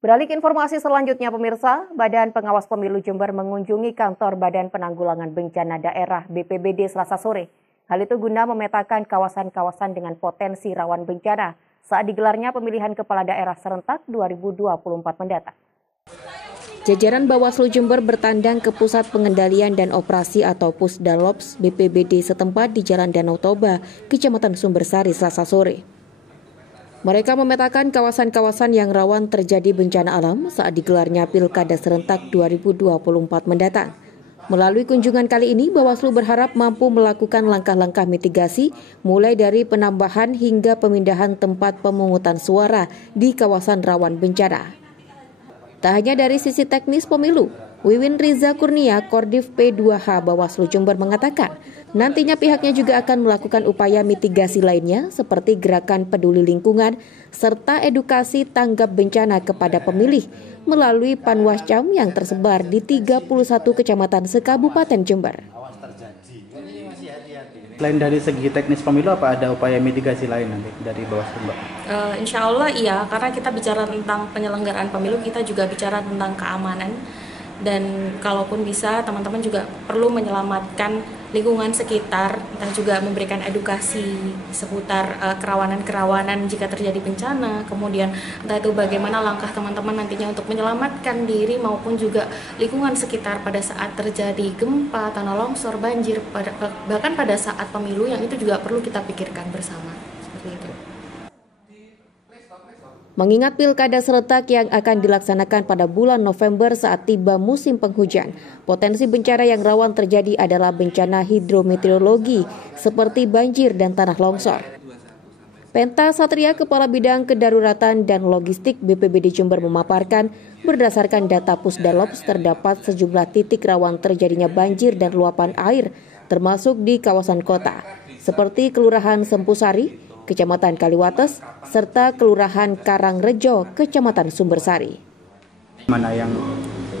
Beralih ke informasi selanjutnya, pemirsa, Badan Pengawas Pemilu Jember mengunjungi kantor Badan Penanggulangan Bencana Daerah BPBD Selasa sore. Hal itu guna memetakan kawasan-kawasan dengan potensi rawan bencana saat digelarnya pemilihan kepala daerah serentak 2024 mendatang. Jajaran Bawaslu Jember bertandang ke Pusat Pengendalian dan Operasi atau Pusdalops BPBD setempat di Jalan Danau Toba, Kecamatan Sumbersari, Selasa sore. Mereka memetakan kawasan-kawasan yang rawan terjadi bencana alam saat digelarnya Pilkada Serentak 2024 mendatang. Melalui kunjungan kali ini, Bawaslu berharap mampu melakukan langkah-langkah mitigasi mulai dari penambahan hingga pemindahan tempat pemungutan suara di kawasan rawan bencana. Tak hanya dari sisi teknis pemilu, Wiwin Riza Kurnia, Kordif P2H Bawaslu Jember mengatakan, nantinya pihaknya juga akan melakukan upaya mitigasi lainnya seperti gerakan peduli lingkungan serta edukasi tanggap bencana kepada pemilih melalui panwascam yang tersebar di 31 kecamatan se-Kabupaten Jember. Selain dari segi teknis pemilu, apa ada upaya mitigasi lain nanti dari Bawaslu, Mbak? Insya Allah iya, karena kita bicara tentang penyelenggaraan pemilu, kita juga bicara tentang keamanan. Dan kalaupun bisa, teman-teman juga perlu menyelamatkan lingkungan sekitar dan juga memberikan edukasi seputar kerawanan-kerawanan jika terjadi bencana. Kemudian entah itu bagaimana langkah teman-teman nantinya untuk menyelamatkan diri maupun juga lingkungan sekitar pada saat terjadi gempa, tanah longsor, banjir, bahkan pada saat pemilu, yang itu juga perlu kita pikirkan bersama. Seperti itu. Mengingat Pilkada Serentak yang akan dilaksanakan pada bulan November saat tiba musim penghujan, potensi bencana yang rawan terjadi adalah bencana hidrometeorologi seperti banjir dan tanah longsor. Penta Satria, Kepala Bidang Kedaruratan dan Logistik BPBD Jember memaparkan, berdasarkan data Pusdalops terdapat sejumlah titik rawan terjadinya banjir dan luapan air, termasuk di kawasan kota, seperti Kelurahan Sempusari, Kecamatan Kaliwates, serta Kelurahan Karangrejo, Kecamatan Sumbersari. Mana yang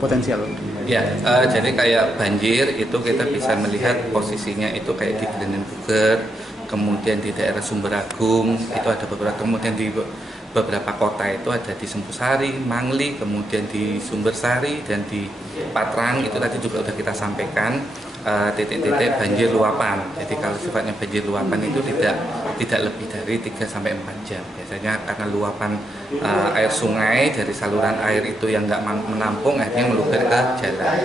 potensial? Ya, jadi kayak banjir itu kita bisa melihat posisinya itu kayak di Grenenbuger, kemudian di daerah Sumberagung, itu ada beberapa, kemudian di beberapa kota itu ada di Sempusari, Mangli, kemudian di Sumbersari, dan di Patrang, itu tadi juga sudah kita sampaikan. Titik-titik banjir luapan. Jadi kalau sifatnya banjir luapan itu tidak lebih dari 3-4 jam. Biasanya karena luapan air sungai dari saluran air itu yang nggak menampung, akhirnya meluber ke jalan.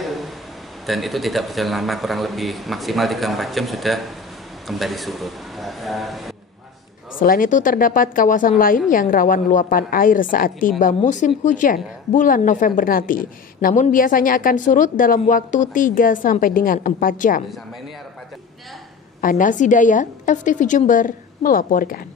Dan itu tidak berjalan lama, kurang lebih maksimal 3-4 jam sudah kembali surut. Selain itu terdapat kawasan lain yang rawan luapan air saat tiba musim hujan bulan November nanti. Namun biasanya akan surut dalam waktu 3 sampai dengan 4 jam. Ana Sidaya, FTV Jember melaporkan.